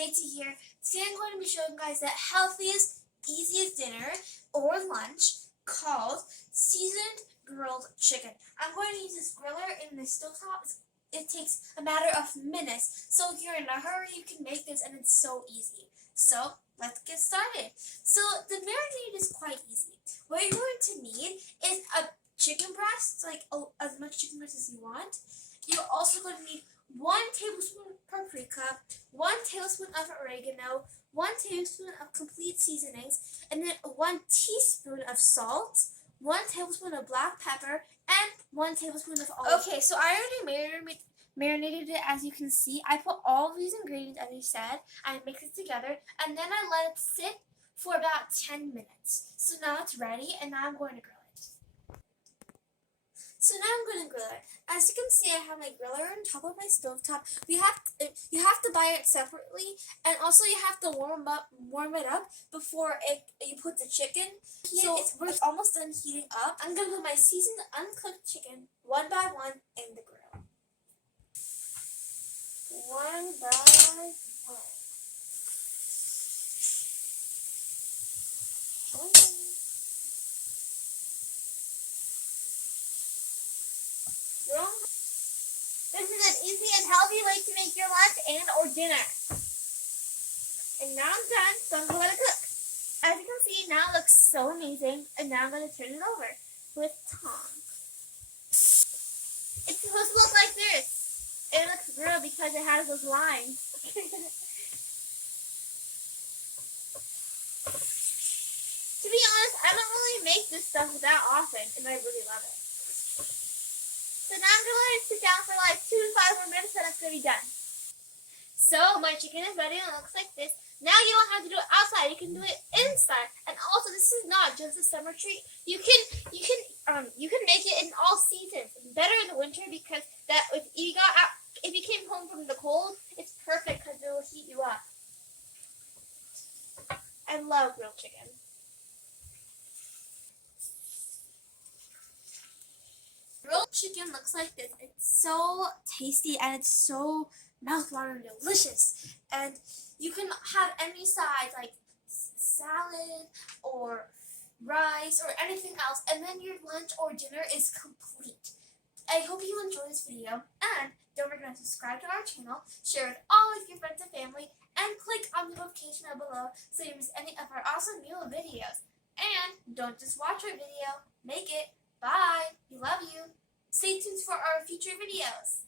Daisy here. Today I'm going to be showing you guys the healthiest, easiest dinner or lunch called seasoned grilled chicken. I'm going to use this griller in the stovetop. It takes a matter of minutes, so if you're in a hurry, you can make this and it's so easy. So let's get started. So the marinade is quite easy. What you're going to need is a chicken breast, like as much chicken breast as you want. You're also going to need 1 tablespoon of paprika, 1 tablespoon of oregano, 1 tablespoon of complete seasonings, and then 1 teaspoon of salt, 1 tablespoon of black pepper, and 1 tablespoon of olive oil. Okay, so I already marinated it, as you can see. I put all of these ingredients, as you said, I mix it together, and then I let it sit for about 10 minutes. So now it's ready, and now I'm going to grill it. So now I'm going to grill it. As you can see, I have my griller on top of my stovetop. You have to buy it separately, and also you have to warm it up before you put the chicken. So we're almost done heating up. I'm going to put my seasoned uncooked chicken one by one in the grill. One by one. This is an easy and healthy way to make your lunch and or dinner. And now I'm done, so I'm going to cook. As you can see, now it looks so amazing. And now I'm going to turn it over with tongs. It's supposed to look like this. It looks real because it has those lines. To be honest, I don't really make this stuff that often, and I really love it. So now I'm going to let it sit down for like 2 to 5 more minutes and it's going to be done. So my chicken is ready and it looks like this. Now you don't have to do it outside. You can do it inside. And also, this is not just a summer treat. You can make it in all seasons. It's better in the winter because if you came home from the cold, it's perfect because it will heat you up. I love grilled chicken. Grilled chicken looks like this. It's so tasty and it's so mouth-watering delicious. And you can have any side, like salad or rice or anything else, and then your lunch or dinner is complete. I hope you enjoyed this video, and don't forget to subscribe to our channel, share with all of your friends and family, and click on the notification down below so you don't miss any of our awesome new videos. And don't just watch our video, make it. Bye. We love you. Stay tuned for our future videos.